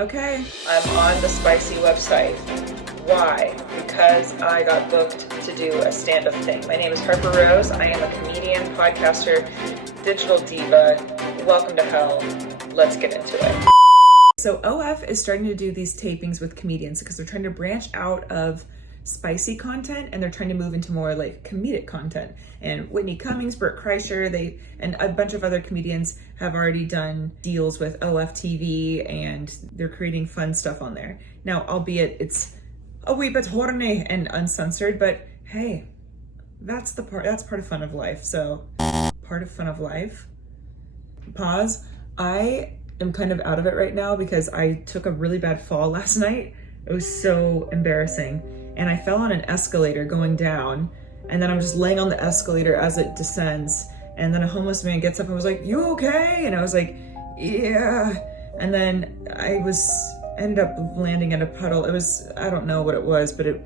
Okay, I'm on the Spicy website. Why? Because I got booked to do a stand-up thing. My name is Harper-Rose. I am a comedian, podcaster, digital diva. Welcome to hell. Let's get into it. So OF is starting to do these tapings with comedians because they're trying to branch out of spicy content and they're trying to move into more like comedic content. And Whitney Cummings, Bert Kreischer, and a bunch of other comedians have already done deals with OF TV and they're creating fun stuff on there. Now, albeit it's a wee bit horny and uncensored, but hey, that's part of fun of life. So part of fun of life. Pause. I am kind of out of it right now because I took a really bad fall last night. It was so embarrassing. And I fell on an escalator going down, and then I'm just laying on the escalator as it descends. And then a homeless man gets up and was like, "You okay?" And I was like, "Yeah." And then I ended up landing in a puddle. I don't know what it was, but it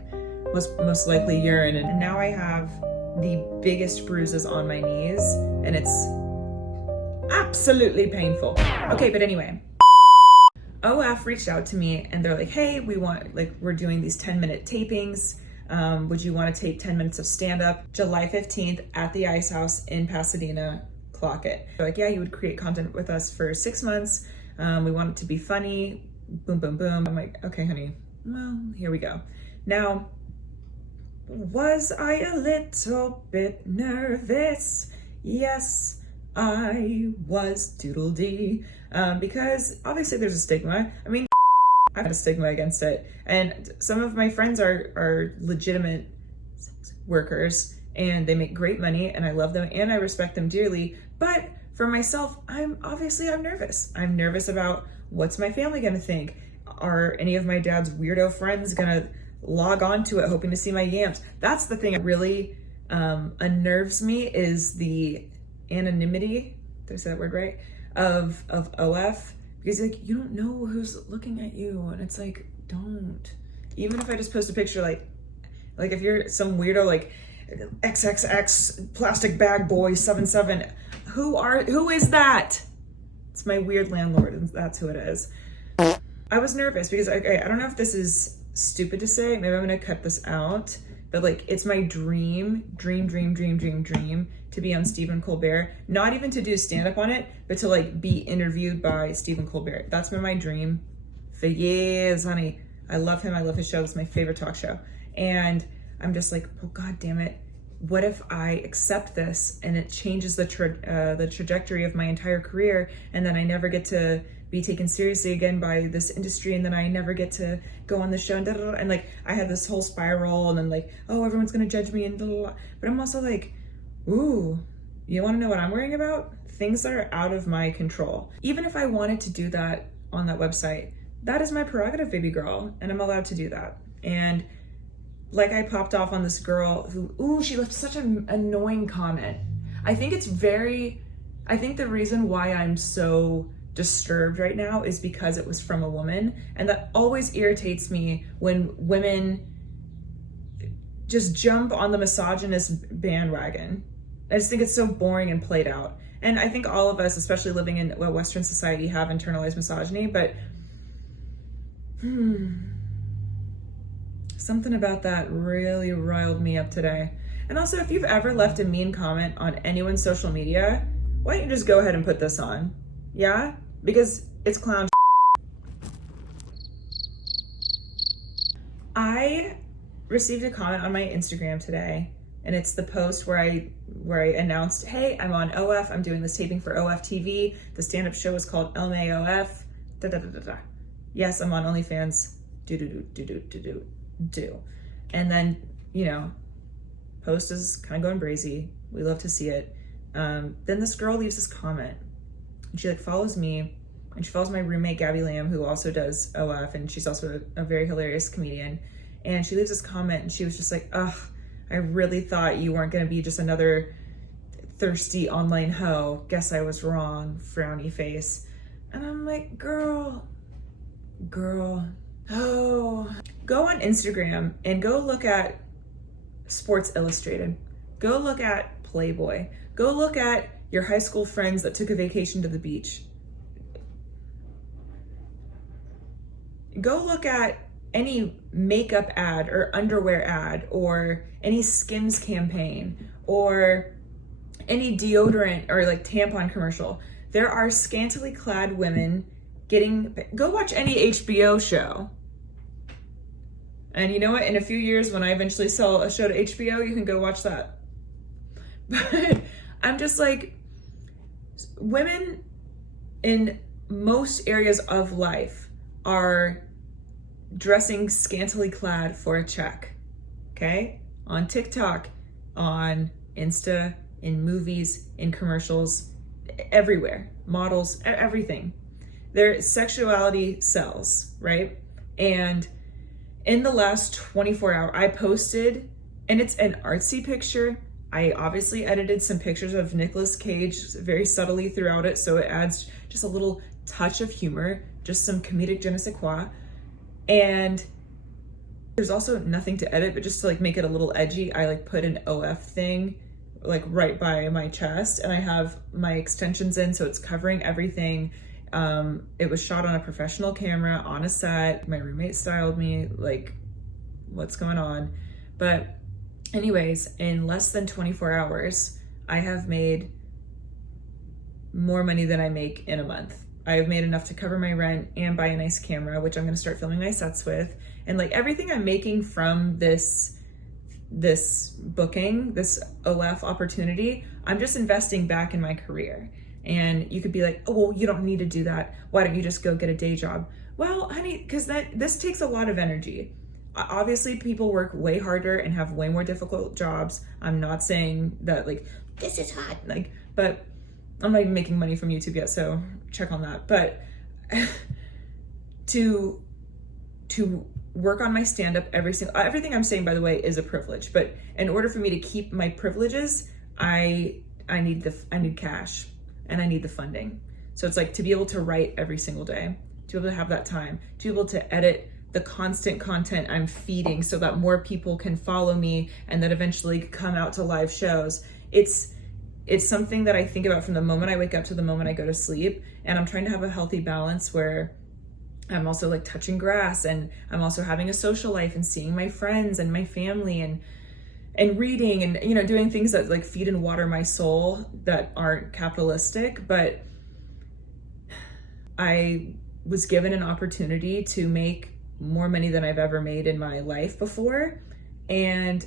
was most likely urine. And now I have the biggest bruises on my knees, and it's absolutely painful. Okay, but anyway. OF reached out to me and they're like, "Hey, we're doing these 10-minute tapings. Would you want to tape 10 minutes of stand-up July 15th at the Ice House in Pasadena? Clock it." They're like, "Yeah, you would create content with us for 6 months. We want it to be funny. Boom, boom, boom." I'm like, "Okay, honey, well, here we go." Now, was I a little bit nervous? Yes, I was doodle-dee. Because obviously there's a stigma. I mean, I've had a stigma against it. And some of my friends are legitimate sex workers and they make great money and I love them and I respect them dearly. But for myself, I'm nervous. I'm nervous about what's my family gonna think? Are any of my dad's weirdo friends gonna log on to it hoping to see my yams? That's the thing that really unnerves me is the anonymity, did I say that word right? Of OF, because like you don't know who's looking at you, and it's like, don't. Even if I just post a picture like if you're some weirdo like XXX plastic bag boy 77, who is that? It's my weird landlord, and that's who it is. I was nervous because I don't know if this is stupid to say, maybe I'm gonna cut this out, but like it's my dream to be on Stephen Colbert, not even to do stand-up on it, but to like be interviewed by Stephen Colbert. That's been my dream for years, honey. I love him, I love his show, it's my favorite talk show. And I'm just like, oh God damn it, what if I accept this and it changes the trajectory of my entire career, and then I never get to be taken seriously again by this industry, and then I never get to go on the show, and and like I had this whole spiral, and then like, oh, everyone's gonna judge me, and but I'm also like, ooh, you wanna know what I'm worrying about? Things that are out of my control. Even if I wanted to do that on that website, that is my prerogative, baby girl, and I'm allowed to do that. And like I popped off on this girl who, she left such an annoying comment. I think the reason why I'm so disturbed right now is because it was from a woman, and that always irritates me when women just jump on the misogynist bandwagon. I just think it's so boring and played out. And I think all of us, especially living in a Western society, have internalized misogyny, but something about that really riled me up today. And also, if you've ever left a mean comment on anyone's social media, why don't you just go ahead and put this on? Yeah? Because it's clown. I received a comment on my Instagram today, and it's the post where I announced, "Hey, I'm on OF. I'm doing this taping for OF TV. The stand-up show is called LMAOF. Da da da da da. Yes, I'm on OnlyFans. Do." And then, post is kind of going brazy. We love to see it. Then this girl leaves this comment. And she follows me, and she follows my roommate Gabby Lamb, who also does OF, and she's also a very hilarious comedian. And she leaves this comment, and she was just like, "Ugh, I really thought you weren't going to be just another thirsty online hoe. Guess I was wrong, frowny face." And I'm like, girl, oh. Go on Instagram and go look at Sports Illustrated. Go look at Playboy. Go look at your high school friends that took a vacation to the beach. go look at any makeup ad or underwear ad or any Skims campaign or any deodorant or like tampon commercial. There are scantily clad women go watch any HBO show. And you know what? In a few years, when I eventually sell a show to HBO, you can go watch that. But I'm just like, women in most areas of life are dressing scantily clad for a check, okay? On TikTok, on Insta, in movies, in commercials, everywhere, models, everything. Their sexuality sells, right? And in the last 24 hours, I posted, and it's an artsy picture. I obviously edited some pictures of Nicolas Cage very subtly throughout it, so it adds just a little touch of humor, just some comedic je ne sais quoi. And there's also nothing to edit, but just to like make it a little edgy, I like put an OF thing like right by my chest, and I have my extensions in, so it's covering everything. It was shot on a professional camera on a set. My roommate styled me, like, what's going on? But anyways, in less than 24 hours, I have made more money than I make in a month. I have made enough to cover my rent and buy a nice camera, which I'm gonna start filming my sets with. And like everything I'm making from this booking, this OF opportunity, I'm just investing back in my career. And you could be like, oh, well, you don't need to do that. Why don't you just go get a day job? Well, honey, because this takes a lot of energy. Obviously, people work way harder and have way more difficult jobs. I'm not saying that like, this is hot, like, but I'm not even making money from YouTube yet, so check on that. But to work on my stand-up everything I'm saying, by the way, is a privilege. But in order for me to keep my privileges, I need cash. And I need the funding. So it's like to be able to write every single day, to be able to have that time, to be able to edit the constant content I'm feeding so that more people can follow me and that eventually come out to live shows. It's something that I think about from the moment I wake up to the moment I go to sleep. And I'm trying to have a healthy balance where I'm also like touching grass, and I'm also having a social life and seeing my friends and my family and reading and, you know, doing things that like feed and water my soul that aren't capitalistic. But I was given an opportunity to make more money than I've ever made in my life before. And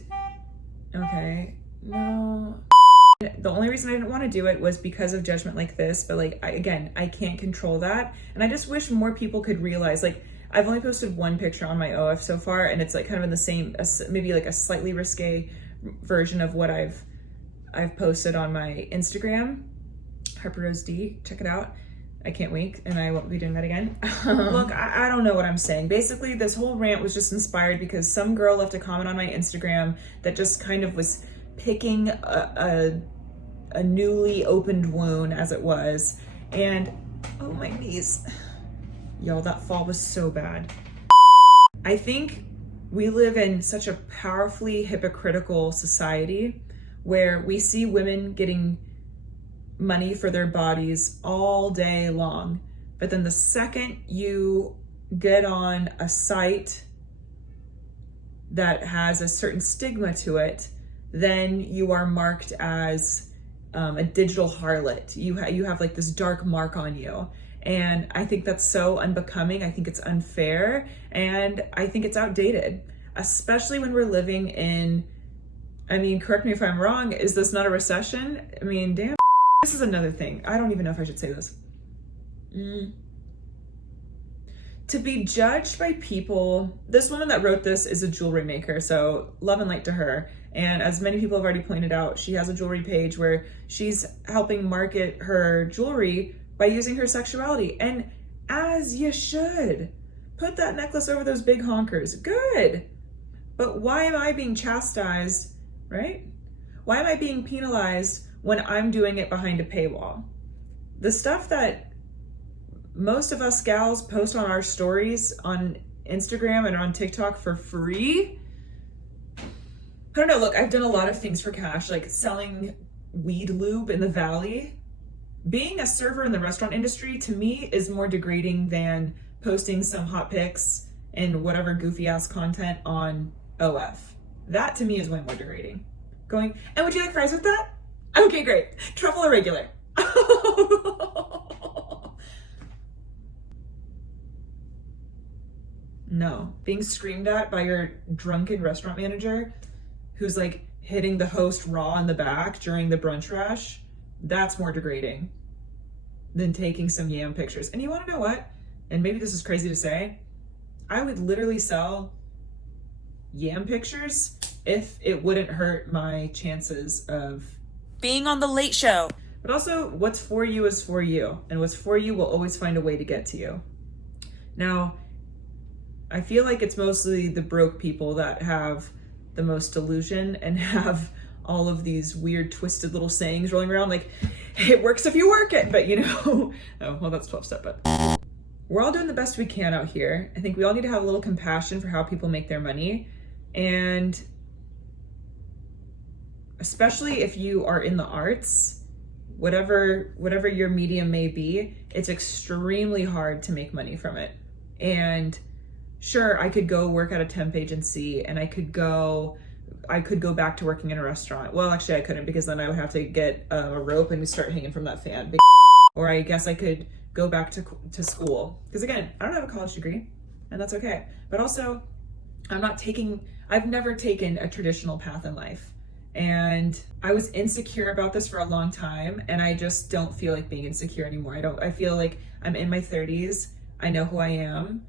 okay, no. The only reason I didn't want to do it was because of judgment like this. But like, I can't control that. And I just wish more people could realize, like, I've only posted one picture on my OF so far, and it's like kind of in the same, maybe like a slightly risque version of what I've posted on my Instagram, Harper-Rose D. Check it out. I can't wait, and I won't be doing that again. Look, I don't know what I'm saying. Basically, this whole rant was just inspired because some girl left a comment on my Instagram that just kind of was picking a newly opened wound, as it was, and oh, my knees. Y'all, that fall was so bad. I think we live in such a powerfully hypocritical society where we see women getting money for their bodies all day long. But then the second you get on a site that has a certain stigma to it, then you are marked as a digital harlot. You have like this dark mark on you. And I think that's so unbecoming. I think it's unfair. And I think it's outdated, especially when we're living in, I mean, correct me if I'm wrong, is this not a recession? I mean, damn, this is another thing. I don't even know if I should say this. To be judged by people, this woman that wrote this is a jewelry maker, so love and light to her. And as many people have already pointed out, she has a jewelry page where she's helping market her jewelry by using her sexuality. And as you should. Put that necklace over those big honkers. Good. But why am I being chastised, right? Why am I being penalized when I'm doing it behind a paywall? The stuff that most of us gals post on our stories on Instagram and on TikTok for free. I don't know, look, I've done a lot of things for cash, like selling weed lube in the Valley. Being a server in the restaurant industry, to me, is more degrading than posting some hot pics and whatever goofy ass content on OF. That to me is way more degrading. Going, and would you like fries with that? Okay, great. Truffle or regular? No. Being screamed at by your drunken restaurant manager who's like hitting the host raw in the back during the brunch rush, that's more degrading than taking some yam pictures. And you want to know what? And maybe this is crazy to say, I would literally sell yam pictures if it wouldn't hurt my chances of being on the Late Show. But also, what's for you is for you, and what's for you will always find a way to get to you. Now, I feel like it's mostly the broke people that have the most delusion and have all of these weird twisted little sayings rolling around like, it works if you work it, but you know, oh, well, that's 12-step, but we're all doing the best we can out here. I think we all need to have a little compassion for how people make their money. And especially if you are in the arts, whatever your medium may be, it's extremely hard to make money from it. And sure, I could go work at a temp agency and I could go back to working in a restaurant. Well, actually I couldn't, because then I would have to get a rope and start hanging from that fan. Or I guess I could go back to school. Because again, I don't have a college degree, and that's okay. But also, I've never taken a traditional path in life. And I was insecure about this for a long time, and I just don't feel like being insecure anymore. I feel like I'm in my 30s. I know who I am.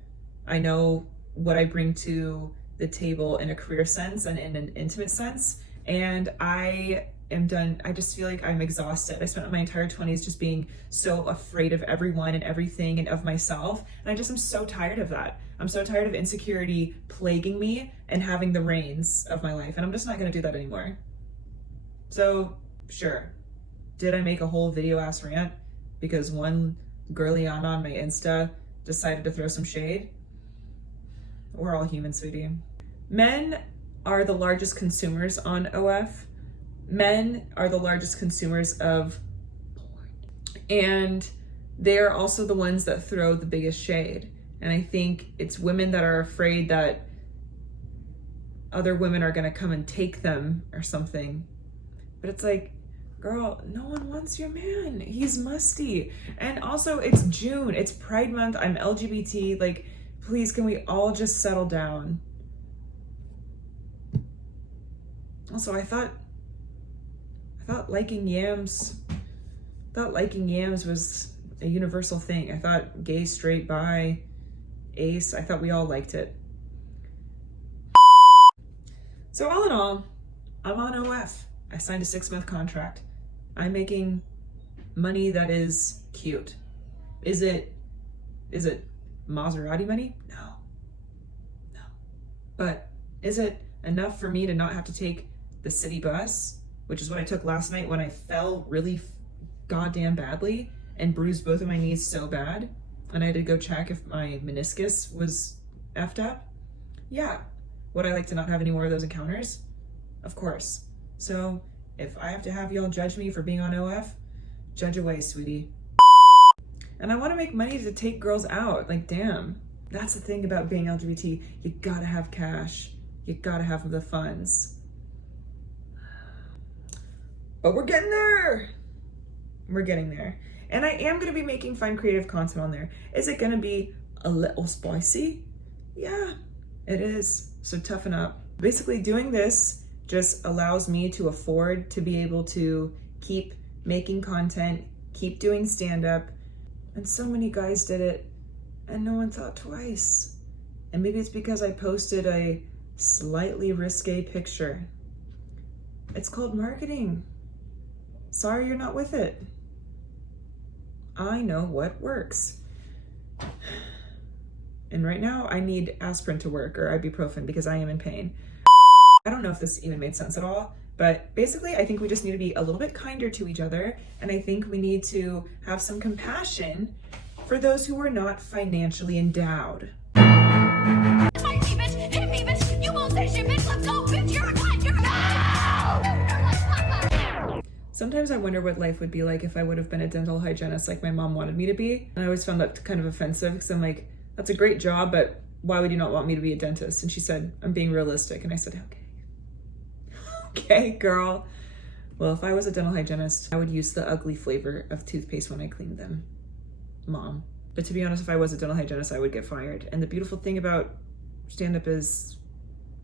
I know what I bring to the table in a career sense and in an intimate sense. And I am done. I just feel like I'm exhausted. I spent my entire 20s just being so afraid of everyone and everything and of myself. And I just am so tired of that. I'm so tired of insecurity plaguing me and having the reins of my life. And I'm just not going to do that anymore. So sure, did I make a whole video ass rant because one girliana on my Insta decided to throw some shade? We're all human, sweetie. Men are the largest consumers on OF. Men are the largest consumers of porn. And they're also the ones that throw the biggest shade. And I think it's women that are afraid that other women are gonna come and take them or something. But it's like, girl, no one wants your man. He's musty. And also, it's June. It's Pride Month. I'm LGBT. Like, please, can we all just settle down? Also, I thought liking yams was a universal thing. I thought gay, straight, bi, ace, I thought we all liked it. So all in all, I'm on OF. I signed a 6-month contract. I'm making money that is cute. Is it Maserati money? No. But is it enough for me to not have to take the city bus, which is what I took last night when I fell really goddamn badly and bruised both of my knees so bad, and I had to go check if my meniscus was effed up? Yeah. Would I like to not have any more of those encounters? Of course. So if I have to have y'all judge me for being on OF, judge away, sweetie. And I want to make money to take girls out. Like, damn. That's the thing about being LGBT. You gotta have cash. You gotta have the funds. But we're getting there. We're getting there. And I am gonna be making fun creative content on there. Is it gonna be a little spicy? Yeah, it is. So toughen up. Basically, doing this just allows me to afford to be able to keep making content, keep doing stand-up. And so many guys did it and no one thought twice. And maybe it's because I posted a slightly risque picture. It's called marketing. Sorry you're not with it. I know what works. And right now I need aspirin to work, or ibuprofen, because I am in pain. I don't know if this even made sense at all, but basically I think we just need to be a little bit kinder to each other, and I think we need to have some compassion for those who are not financially endowed. Hit me, bitch! You won't say shit, bitch! Let's go, bitch! You're a cunt! You're a Sometimes I wonder what life would be like if I would have been a dental hygienist like my mom wanted me to be. And I always found that kind of offensive because I'm like, that's a great job, but why would you not want me to be a dentist? And she said, I'm being realistic. And I said, okay, girl. Well, if I was a dental hygienist, I would use the ugly flavor of toothpaste when I cleaned them, Mom. But to be honest, if I was a dental hygienist, I would get fired. And the beautiful thing about stand-up is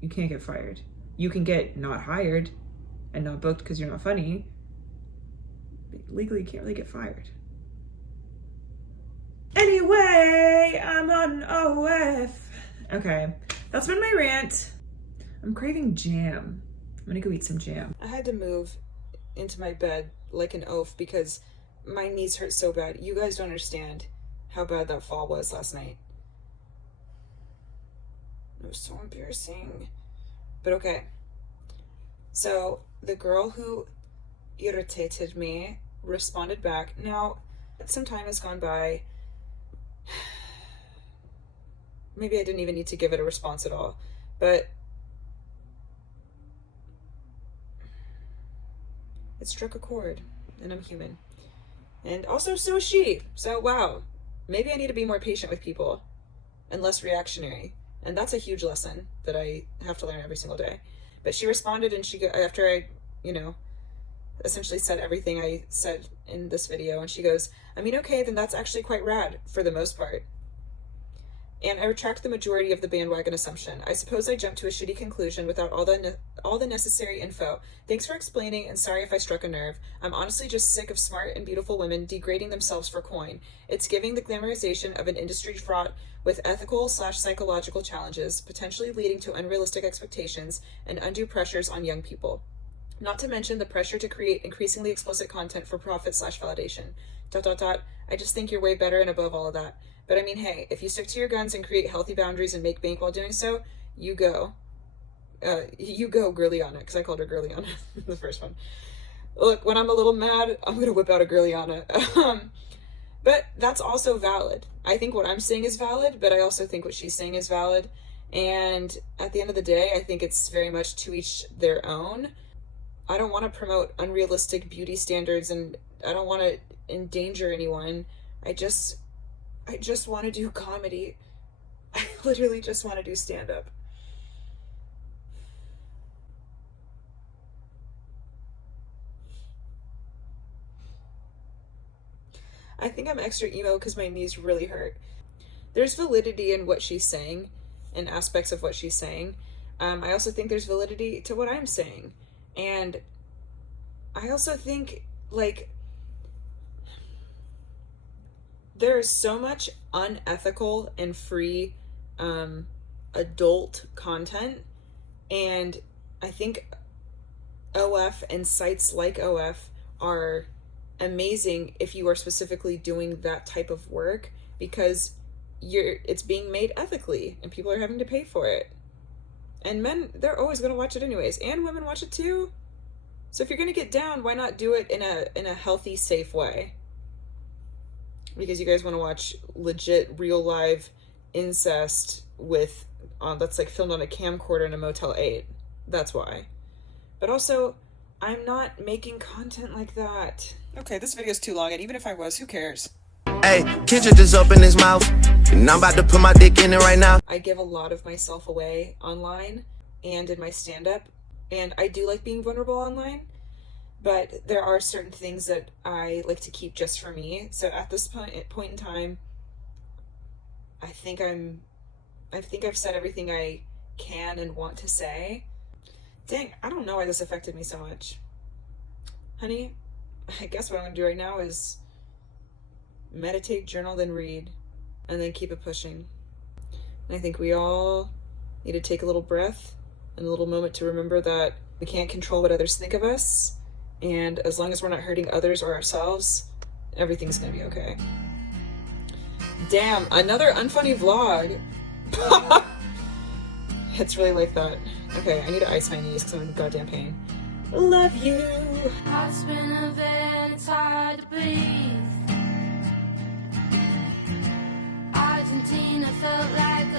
you can't get fired. You can get not hired and not booked because you're not funny. But legally, you can't really get fired. Anyway, I'm on OF. Okay, that's been my rant. I'm craving jam. I'm gonna go eat some jam. I had to move into my bed like an oaf because my knees hurt so bad. You guys don't understand how bad that fall was last night. It was so embarrassing. But okay. So the girl who irritated me responded back. Now, some time has gone by. Maybe I didn't even need to give it a response at all. But it struck a chord, and I'm human. And also, so is she. So, wow. Maybe I need to be more patient with people and less reactionary. And that's a huge lesson that I have to learn every single day. But she responded, and after I, essentially said everything I said in this video, and she goes, I mean, okay, then that's actually quite rad for the most part. And I retract the majority of the bandwagon assumption. I suppose I jumped to a shitty conclusion without all the necessary info. Thanks for explaining, and sorry if I struck a nerve. I'm honestly just sick of smart and beautiful women degrading themselves for coin. It's giving the glamorization of an industry fraught with ethical/psychological challenges, potentially leading to unrealistic expectations and undue pressures on young people. Not to mention the pressure to create increasingly explicit content for profit/validation. ... I just think you're way better and above all of that. But I mean, hey, if you stick to your guns and create healthy boundaries and make bank while doing so, you go. You go, Girliana, because I called her Girliana, the first one. Look, when I'm a little mad, I'm going to whip out a Girliana. But that's also valid. I think what I'm saying is valid, but I also think what she's saying is valid. And at the end of the day, I think it's very much to each their own. I don't want to promote unrealistic beauty standards, and I don't want to endanger anyone. I just want to do comedy. I literally just want to do stand-up. I think I'm extra emo because my knees really hurt. There's validity in what she's saying and aspects of what she's saying. I also think there's validity to what I'm saying. And I also think, there's so much unethical and free adult content, and I think OF and sites like OF are amazing if you are specifically doing that type of work, because it's being made ethically and people are having to pay for it. And men, they're always going to watch it anyways, and women watch it too. So if you're going to get down, why not do it in a healthy, safe way? Because you guys want to watch legit, real live incest that's filmed on a camcorder in a Motel 8. That's why. But also, I'm not making content like that. Okay, this video's too long, and even if I was, who cares? Hey, Kendrick just opened his mouth, and I'm about to put my dick in it right now. I give a lot of myself away online and in my stand-up, and I do like being vulnerable online. But there are certain things that I like to keep just for me. So at this point in time, I think I've said everything I can and want to say. Dang, I don't know why this affected me so much. Honey, I guess what I'm gonna do right now is meditate, journal, then read, and then keep it pushing. And I think we all need to take a little breath and a little moment to remember that we can't control what others think of us. And as long as we're not hurting others or ourselves, everything's gonna be okay. Damn, another unfunny vlog. It's really like that. Okay, I need to ice my knees because I'm in goddamn pain. Love you. Heart's been a bit, it's hard to breathe. Argentina felt like